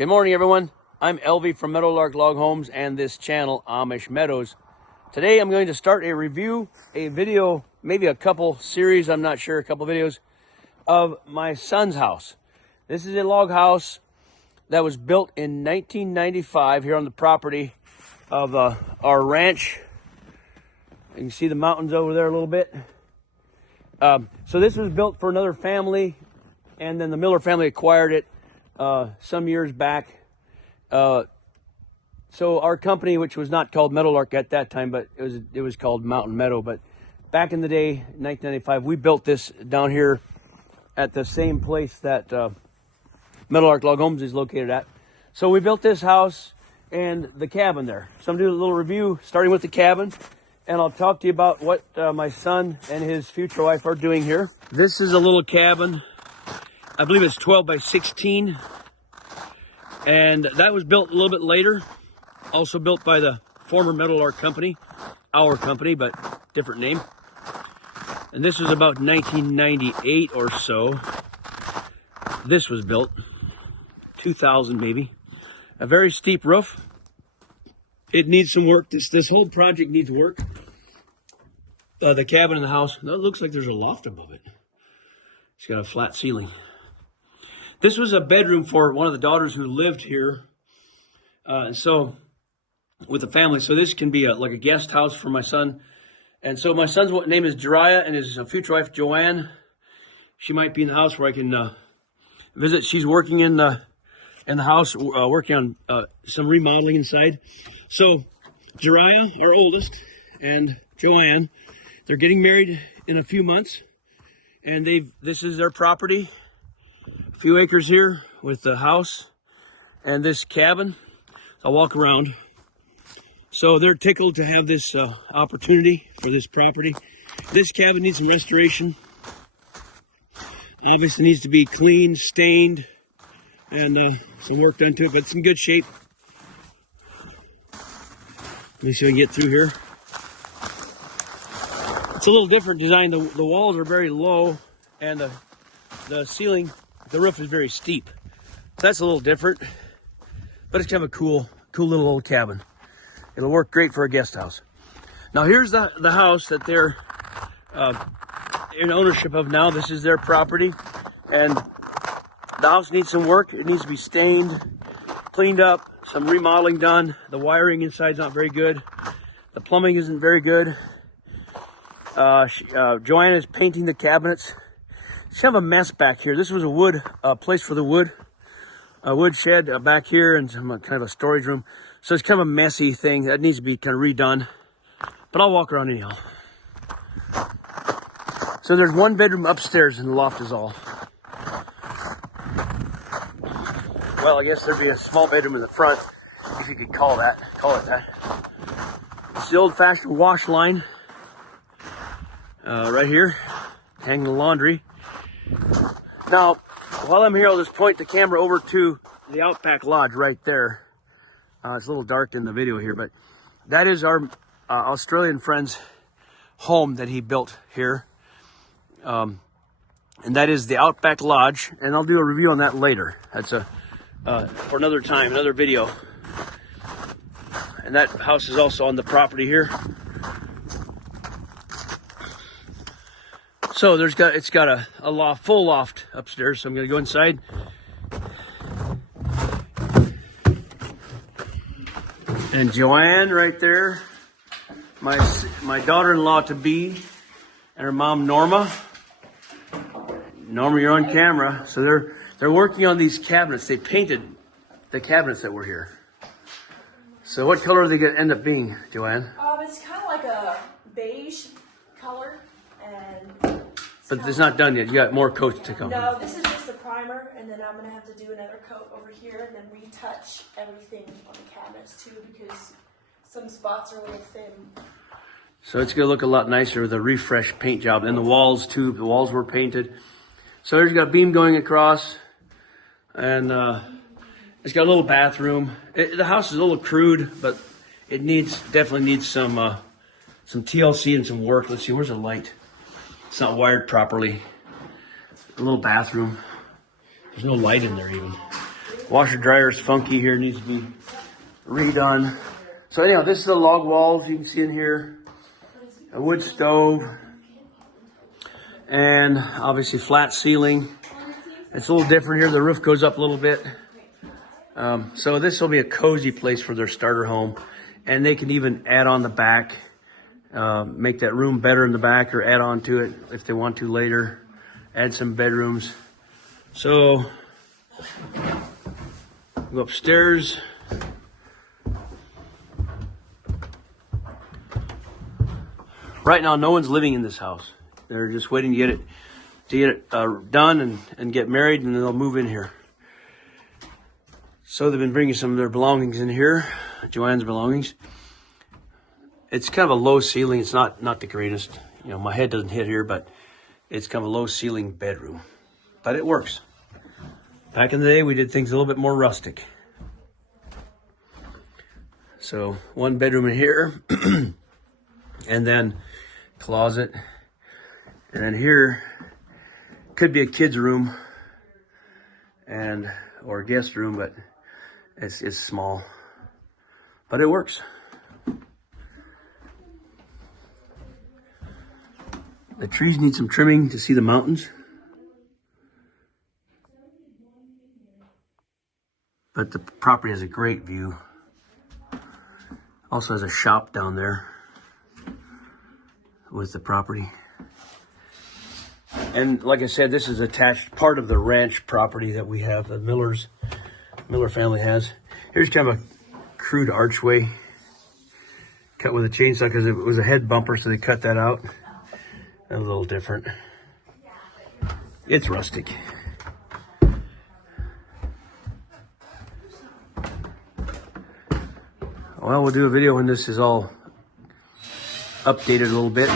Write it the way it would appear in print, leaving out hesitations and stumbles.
Good morning, everyone. I'm Elvie from Meadowlark Log Homes and this channel, Amish Meadows. Today, I'm going to start a review, a video, maybe a couple series, I'm not sure, a couple videos of my son's house. This is a log house that was built in 1995 here on the property of our ranch. You can see the mountains over there a little bit. So this was built for another family, and then the Miller family acquired it some years back. So our company, which was not called Meadowlark at that time, but it was called Mountain Meadow. But back in the day, 1995, we built this down here at the same place that Meadowlark Log Homes is located at. So we built this house and the cabin there. So I'm doing a little review, starting with the cabin, and I'll talk to you about what my son and his future wife are doing here. This is a little cabin. I believe it's 12 by 16. And that was built a little bit later. Also built by the former Meadowlark company. Our company, but different name. And this was about 1998 or so. This was built. 2000 maybe. A very steep roof. It needs some work. This whole project needs work. The cabin in the house. It looks like there's a loft above it. It's got a flat ceiling. This was a bedroom for one of the daughters who lived here. So with the family. So this can be like a guest house for my son. And so my son's name is Jeriah, and his future wife, Joanne. She might be in the house where I can visit. She's working in the house, working on some remodeling inside. So Jeriah, our oldest, and Joanne, they're getting married in a few months. And this is their property. A few acres here with the house and this cabin. I'll walk around. So they're tickled to have this opportunity for this property. This cabin needs some restoration. Obviously needs to be cleaned, stained, and some work done to it, but it's in good shape. Let me see if I can get through here. It's a little different design. The walls are very low, and the ceiling, the roof is very steep. So that's a little different, but it's kind of a cool little old cabin. It'll work great for a guest house. Now here's the house that they're in ownership of now. This is their property, and the house needs some work. It needs to be stained, cleaned up, some remodeling done. The wiring inside's not very good. The plumbing isn't very good. Joanne is painting the cabinets. She have a mess back here. This was a wood place for the wood. A wood shed back here, and some kind of a storage room. So it's kind of a messy thing that needs to be kind of redone. But I'll walk around anyhow. So there's one bedroom upstairs, and the loft is all. Well, I guess there'd be a small bedroom in the front, if you could call it that. It's the old-fashioned wash line right here, hang the laundry. Now, while I'm here, I'll just point the camera over to the Outback Lodge right there. It's a little dark in the video here, but that is our Australian friend's home that he built here. And that is the Outback Lodge, and I'll do a review on that later. That's for another time, another video. And that house is also on the property here. So it's got a loft, full loft upstairs. So I'm going to go inside. And Joanne right there, my daughter-in-law to be, and her mom Norma. Norma, you're on camera. So they're working on these cabinets. They painted the cabinets that were here. So what color are they going to end up being, Joanne? It's kind of like a beige color, and but it's not done yet. You got more coats to come. No, this is just the primer, and then I'm going to have to do another coat over here and then retouch everything on the cabinets too, because some spots are a little thin. So it's going to look a lot nicer with a refresh paint job. And the walls too, the walls were painted. So there's got a beam going across, and it's got a little bathroom. The house is a little crude, but it definitely needs some TLC and some work. Let's see, where's the light? It's not wired properly. A little bathroom. There's no light in there even. Washer dryer is funky here, needs to be redone. So anyhow, this is the log walls you can see in here. A wood stove. And obviously flat ceiling. It's a little different here. The roof goes up a little bit. So this will be a cozy place for their starter home. And they can even add on the back. Make that room better in the back or add on to it if they want to later. Add some bedrooms. So, go upstairs. Right now, no one's living in this house. They're just waiting to get it done and get married, and then they'll move in here. So they've been bringing some of their belongings in here, Joanne's belongings. It's kind of a low ceiling. It's not the greatest. You know, my head doesn't hit here, but it's kind of a low ceiling bedroom. But it works. Back in the day, we did things a little bit more rustic. So one bedroom in here, and then closet. And then here could be a kid's room or a guest room, but it's small. But it works. The trees need some trimming to see the mountains. But the property has a great view. Also has a shop down there with the property. And like I said, this is attached part of the ranch property that we have, the Miller family has. Here's kind of a crude archway cut with a chainsaw because it was a head bumper, so they cut that out. A little different. It's rustic. Well, we'll do a video when this is all updated a little bit.